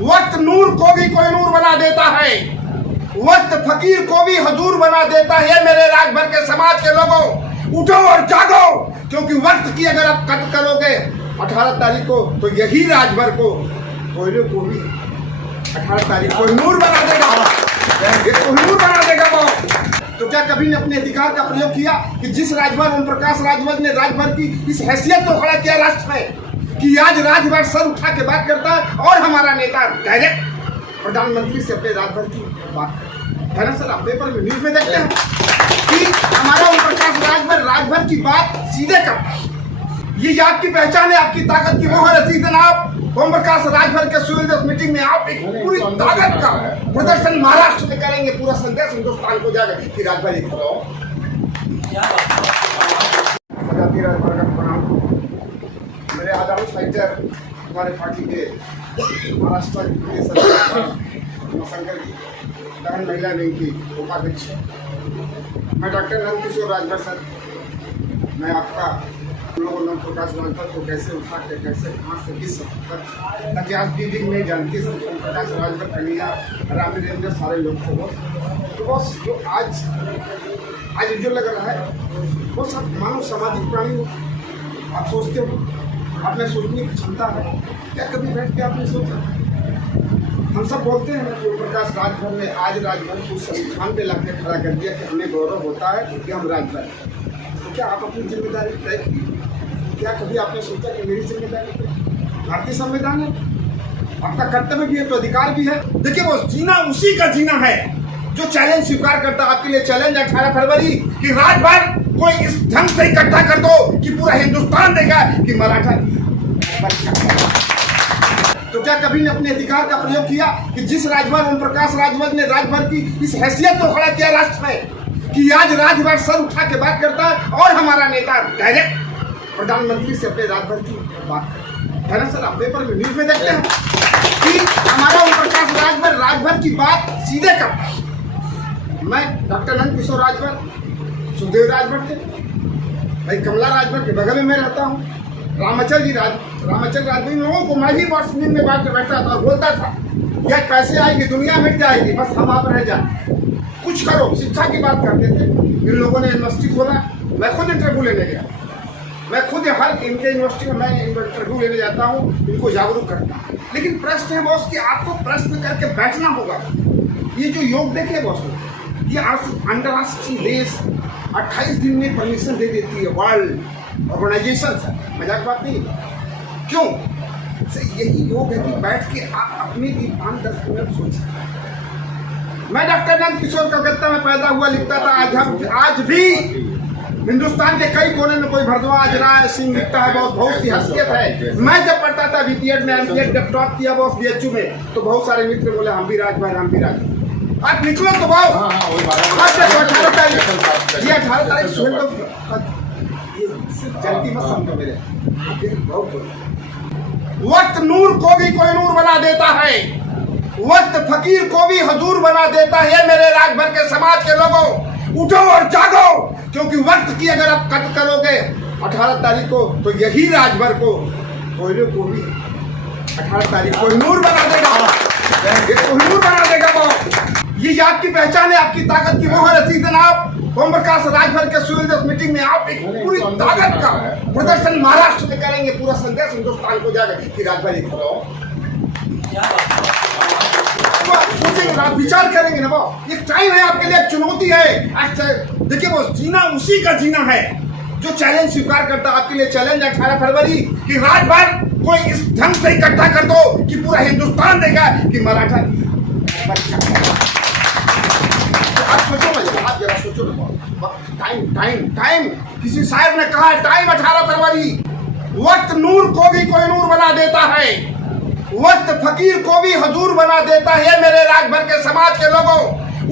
वक्त नूर को भी कोई नूर बना देता है, वक्त फकीर को भी हजूर बना देता है। मेरे राज भर के समाज के लोगों, उठो और जागो, क्योंकि वक्त की अगर आप कट करोगे 18 तारीख को तो यही राजभर को कोयले को भी 18 तारीख को नूर बना देगा, नूर बना देगा वो। तो क्या कभी ने अपने अधिकार का प्रयोग किया कि जिस राजभर ओम प्रकाश राजभर ने राजभर की इस हैसियत को खड़ा किया राष्ट्र में कि आज राजभर सर उठा के बात करता है और हमारा नेता डायरेक्ट प्रधानमंत्री से अपने राजभर की बात है ना सर। आप पेपर में न्यूज में देखते हैं कि हमारा ओम प्रकाश राजभर की बात सीधे करता है। ये आपकी पहचान है, आपकी ताकत की मोहर है। जनाब ओम प्रकाश राजभर के सिविल मीटिंग में आप एक पूरी ताकत का प्रदर्शन महाराष्ट्र में करेंगे, पूरा संदेश हिंदुस्तान को जाएगा कि राजभर एक मेरे आजाद फाइटर हमारे पार्टी के महाराष्ट्र शंकर जी बहन महिला विंग की उपाध्यक्ष, मैं डॉक्टर नंदकिशोर राजभर सर, मैं आपका लोगों ने प्रकाश राजभर को कैसे उठा के कैसे कहाँ से किस पर, ताकि आज भी विंग नहीं जानती सर प्रकाश राजभर कन्हैया रामी रेंजर सारे लोग थे वो। तो बस जो आज जो लग रहा है वो सब मानव सामाजिक प्राणी हो। आप सोचते हो, आप में सोचने की क्षमता है क्या? कभी बैठ के आपने सोचा? हम सब बोलते हैं कि प्रकाश राजभर ने आज राजभर को संविधान पे लाके खड़ा कर दिया कि हमें गौरव होता है कि हम राजभर। तो क्या आप अपनी जिम्मेदारी तय की? क्या कभी आपने सोचा कि मेरी जिम्मेदारी भारतीय संविधान है, आपका कर्तव्य भी है तो अधिकार भी है। देखिए वो जीना उसी का जीना है जो चैलेंज स्वीकार करता। आपके लिए चैलेंज 18 फरवरी कि राजभर कोई इस ढंग से इकट्ठा कर दो कि पूरा हिंदुस्तान देगा कि मराठा। तो क्या कभी ने अपने अधिकार का प्रयोग किया कि जिस राजभर ओम प्रकाश राजभर ने राजभर की इस हैसियत को खड़ा किया राष्ट्र में कि आज राजभर सर उठा के बात करता है और हमारा नेता डायरेक्ट प्रधानमंत्री से अपने राजभर की बात है ना सर। आप पेपर में न्यूज में देखते हैं कि हमारा ओम प्रकाश राजभर की बात सीधे करता है। मैं डॉक्टर नंदकिशोर राजभर, सुखदेव राजभर थे भाई, कमला राजभर के बगल में मैं रहता हूँ, रामचल राजभर लोगों को मैं ही वॉट्सएप में बात बैठता था और बोलता था यार पैसे आएंगे, दुनिया मिट जाएगी, बस हम आप रह जाए, कुछ करो। शिक्षा की बात करते थे। इन लोगों ने यूनिवर्सिटी खोला, मैं खुद इंटरव्यू लेने गया, मैं खुद हर इनके यूनिवर्सिटी में मैं इंटरव्यू लेने जाता हूँ, इनको जागरूक करता हूँ। लेकिन प्रश्न है बॉस कि आपको प्रश्न करके बैठना होगा। ये जो योग देखिए बॉस, ये अंतर्राष्ट्रीय देश 28 दिन में परमिशन दे देती है वर्ल्ड ऑर्गेनाइजेशन से, मजाक बात नहीं। क्यों? यही योग है कि बैठ के आप अपनी भी 5-10 मिनट सोचें। मैं डॉक्टर नंदकिशोर कलकत्ता में पैदा हुआ, लिखता था। आज भी हिंदुस्तान के कई कोने में कोई भरद्वाज राय सिंह लिखता है, बहुत सी हसीयत है। मैं जब पढ़ता था बीपीएड में, एमपीएड जब टॉप किया बॉस बीएचयू में, तो बहुत सारे मित्र बोले हम भी राजभर, हम भी राजभर। आप निकलो तो बहुत 18 तारीख जल्दी मत समझो मेरे। वक्त नूर को भी कोई नूर बना देता है, वक्त फकीर को भी हजूर बना देता है। मेरे राजभर के समाज के लोगों, उठो और जागो, क्योंकि वक्त की अगर आप कट करोगे 18 तारीख को तो यही राजभर को कोयले को भी 18 तारीख को नूर बना देगा, नूर बना देगा वो। ये आपकी पहचान है, आपकी ताकत की मोहर है। जनाब ओम प्रकाश राजभर के सिविल मीटिंग में आप एक पूरी ताकत का प्रदर्शन महाराष्ट्र में करेंगे, पूरा संदेश हिंदुस्तान को जाएगा कि राजभर एक सोचेंगे, विचार करेंगे ना। वो एक टाइम है आपके लिए, चुनौती है। देखिए वो जीना उसी का जीना है जो चैलेंज स्वीकार करता। आपके लिए चैलेंज 18 फरवरी कि राजभर कोई इस ढंग से इकट्ठा कर दो कि पूरा हिंदुस्तान देगा कि मराठा। आप सोचो, आप जरा सोचो ना। टाइम किसी शायर ने कहा है, टाइम 18 फरवरी। वक्त नूर को भी कोई नूर बना देता है, वक्त फकीर को भी हजूर बना देता है। मेरे राजभर के समाज के लोगों,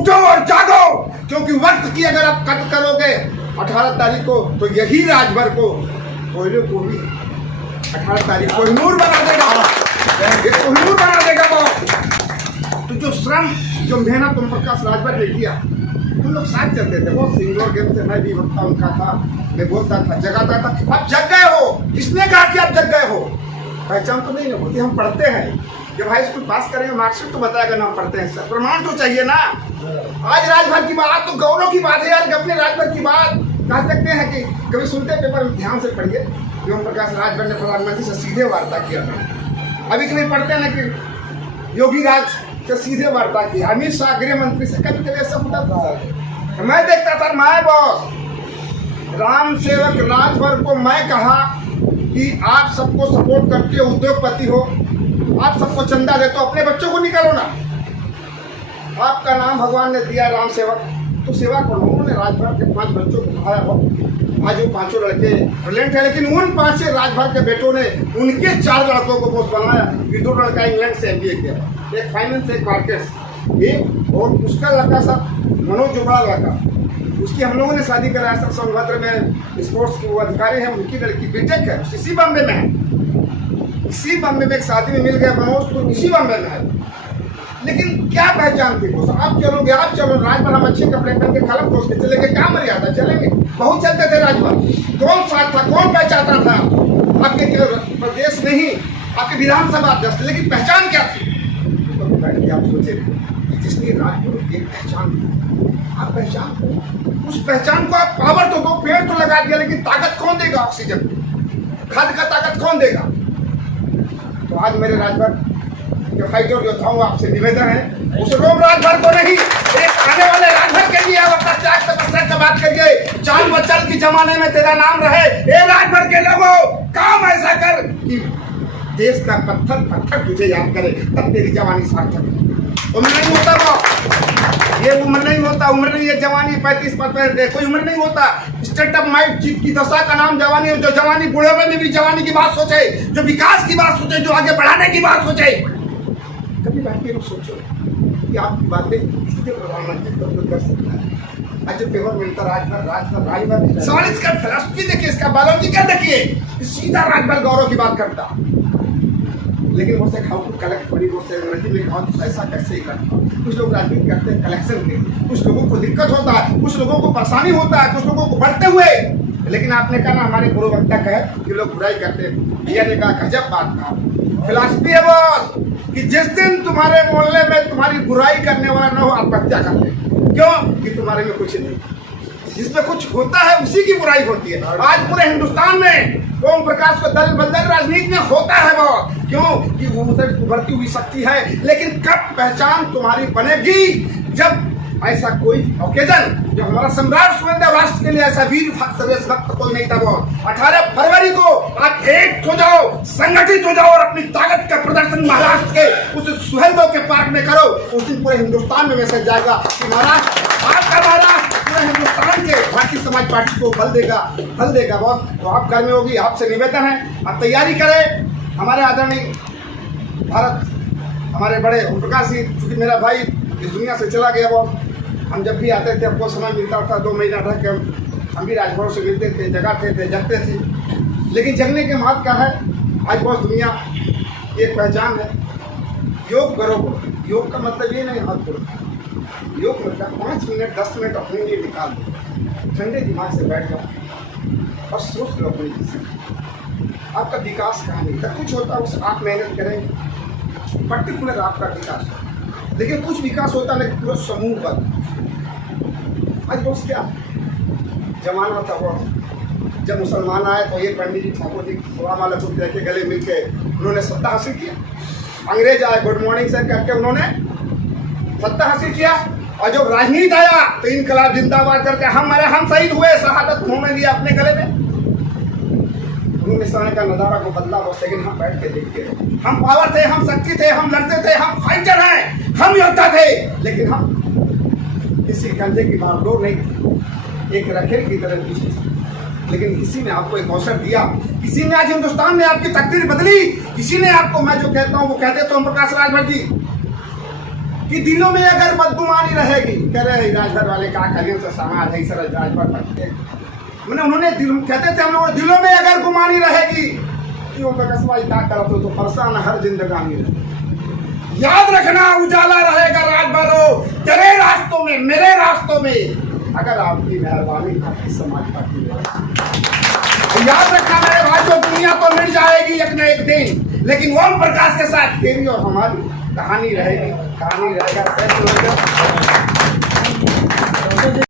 उठो और जागो, क्योंकि वक्त की अगर आप कट करोगे 18 तारीख को तो यही राजभर को कोयले को भी 18 तारीख को नूर बना देगा, नूर बना देगा वो। तो जो श्रम, जो मेहनत ओम प्रकाश राजभर ने किया, तुम लोग साथ चलते थे। वो सिंगलोर गेम से मैं भी वक्ता उनका था, मैं बोलता था, जगाता था। आप जग गए हो, किसने कहा कि आप जग गए हो? पहचान तो नहीं होती, हम पढ़ते हैं। जब हाई स्कूल पास करेंगे मार्कशीट तो बताएगा ना पढ़ते हैं सर, प्रमाण तो चाहिए ना। आज राजभर की बात तो गौरव की बात है यार, अपने राजभर की बात कह सकते हैं कि कभी सुनते पेपर में ध्यान से पढ़िए कि ओम प्रकाश राजभर ने प्रधानमंत्री से सीधे वार्ता किया था। अभी कभी पढ़ते हैं ना कि योगी राज से सीधे वार्ता की, अमित शाह गृह मंत्री से कभी कभी ऐसा होता था। मैं देखता था माय बॉस राम सेवक राजभर को मैं कहा कि आप सबको सपोर्ट करते हो, उद्योगपति हो, आप सबको चंदा दे तो अपने बच्चों को निकालो ना। आपका नाम भगवान ने दिया राम सेवक, तो सेवा करो। उन्होंने राजभर के 5 बच्चों को पढ़ाया हो, आज वो 5 लड़के ब्रिलियंट है, लेकिन उन 5 राजभर के बेटों ने उनके 4 लड़कों को बॉस बनाया। ये 2 लड़का इंग्लैंड से MBA किया, एक फाइनेंस एक मार्केट्स, एक और उसका लड़का साहब मनोज जो बड़ा लड़का, उसकी हम लोगों ने शादी कराया सर सोनभद्र में, स्पोर्ट्स के वो अधिकारी हैं, उनकी लड़की बीटेक है, इसी बॉम्बे में है। इसी बॉम्बे में एक शादी में मिल गया मनोज, तो इसी बॉम्बे में है। लेकिन क्या पहचान थी उस, आप चलोगे आप चलो राजभर, हम अच्छे कपड़े पहन के खलक दोस्त के चलेंगे, क्या मर्यादा, चलेंगे। बहुत चलते थे राजभर, कौन साथ था, कौन पहचानता था आपके प्रदेश नहीं, आपके विधानसभा अध्यक्ष, लेकिन पहचान क्या थी? तो बैठ के आप सोचे जिसने राजभर की पहचान, आप पहचान, उस पहचान को आप पावर तो दो, पेड़ तो लगा दिया, लेकिन ताकत कौन देगा? ऑक्सीजन, खाद का ताकत कौन देगा? तो आज मेरे राजभर के फाइटर योद्धाओं आपसे निवेदन है, उस रोम राजभर को नहीं, एक आने वाले राजभर के लिए आप अपना त्याग तपस्या का बात करिए। चाल बचल की जमाने में तेरा नाम रहे। ए राजभर के लोगों, काम ऐसा कर कि देश का पत्थर पत्थर तुझे याद करे, तब तेरी जवानी सार्थक। उम्र नहीं होता वो, ये उम्र नहीं होता, उम्र नहीं है जवानी 35-55, कोई उम्र नहीं होता। स्टार्टअप माइंड की दशा का नाम जवानी है, जो जवानी बुढ़ापे में भी जवानी की बात सोचे, जो विकास की बात सोचे, जो आगे बढ़ाने की बात सोचे। कभी बैठ के सोचो कि आपकी बातें सीधे प्रधानमंत्री कर सकता है। आज जब पेपर मिलता राजभर राजभर राजभर, सवाल इसका फिलॉसफी देखिए, इसका बायोलॉजी क्या देखिए, सीधा राजभर गौरव की बात करता। लेकिन मुझसे खाओ कुछ कलेक्ट बड़ी मुझसे अंग्रेजी में खाओ तो ऐसा कैसे ही करता। कुछ लोग राजनीति करते हैं कलेक्शन के, कुछ लोगों को दिक्कत होता है, कुछ लोगों को परेशानी होता है, कुछ लोगों को बढ़ते हुए। लेकिन आपने कहा ना, हमारे गुरु वक्ता कहे कि लोग बुराई करते हैं, भैया ने कहा गजब बात कहा। फिलॉसफी है बॉस कि जिस दिन तुम्हारे मोहल्ले में तुम्हारी बुराई करने वाला न हो, आत्महत्या कर ले। क्यों? कि तुम्हारे में कुछ नहीं, जिसमें कुछ होता है उसी की बुराई होती है। आज पूरे हिंदुस्तान में ओम प्रकाश को दल बदल राजनीति में होता है बहुत, क्यों? कि वो उधर उभरती हुई शक्ति है। लेकिन कब पहचान तुम्हारी बनेगी? जब ऐसा कोई ओकेजन, जो हमारा सम्राट सुहेलदेव राष्ट्र के लिए ऐसा वीर भक्त कोई नहीं था। वो 18 फरवरी को आप एक हो जाओ, संगठित हो जाओ और अपनी ताकत का प्रदर्शन महाराष्ट्र के उस सुहेलदेव के पार्क में करो। उस दिन पूरे हिंदुस्तान में मैसेज जाएगा कि महाराष्ट्र, आपका महाराष्ट्र पूरे हिंदुस्तान के भारतीय समाज पार्टी को बल देगा बॉस। तो आप घर में होगी, आपसे निवेदन है आप तैयारी करें। हमारे आदरणीय भारत, हमारे बड़े ओम प्रकाश जी, चूंकि मेरा भाई इस दुनिया से चला गया, बॉस हम जब भी आते थे हमको समय मिलता था 2 महीना ढक के हम भी राजभर से मिलते थे, जगाते थे, जगते थे। लेकिन जगने के महत्व क्या है? आज बहुत दुनिया एक पहचान है, योग करो। योग का मतलब ये नहीं हाथ करो, योग मतलब 5 मिनट 10 मिनट अपने लिए निकाल दो, ठंडे दिमाग से बैठ जाओ और सोच लो अपनी चीज़ें। आपका विकास कहाँ नहीं था, कुछ होता है उस आप मेहनत करें, पर्टिकुलर आपका विकास हो। लेकिन कुछ विकास होता है लेकिन पूरा समूह बल। आज दोस्त क्या जमाना था वो, जब मुसलमान आए तो ये पंडित जी ठाकुर जी सलाम अलैकुम कह के गले मिल के उन्होंने सत्ता हासिल किया। अंग्रेज आए गुड मॉर्निंग सर करके उन्होंने सत्ता हासिल किया। और जब राजनीति आया तो इनकलाब जिंदाबाद करके हम शहीद हुए, शहादत उन्होंने लिया अपने गले में। उन्होंने समय का नज़ारा को बदला बस, लेकिन हम बैठ के देखते रहे। हम पावर थे, हम शक्ति थे, हम लड़ते थे, हम फाइटर हैं, हम योद्धा थे। लेकिन हम किसी कंधे की बागडोर नहीं थी, एक रखेल की तरह पीछे थी। लेकिन किसी ने आपको एक अवसर दिया, किसी ने आज हिंदुस्तान में आपकी तकदीर बदली। किसी ने आपको, मैं जो कहता हूँ वो कहते तो ओम प्रकाश राजभर जी कि दिलों में अगर बदगुमानी रहेगी, कह रहे राजभर वाले का कलियों से समाज है सर राजभर पढ़ते मैंने, उन्होंने कहते थे हम लोग दिलों में अगर गुमानी रहेगी कि ओम प्रकाश भाई क्या करते तो परेशान हर जिंदगानी रहे। याद रखना उजाला रहेगा राजभर तेरे रास्तों में, मेरे रास्तों में, अगर आपकी मेहरबानी आपकी समाज पार्टी में। याद रखना मेरे भाइयों, दुनिया तो मिट जाएगी एक न एक दिन। लेकिन ओम प्रकाश के साथ तेरी और हमारी कहानी रहेगी, कहानी रहेगा।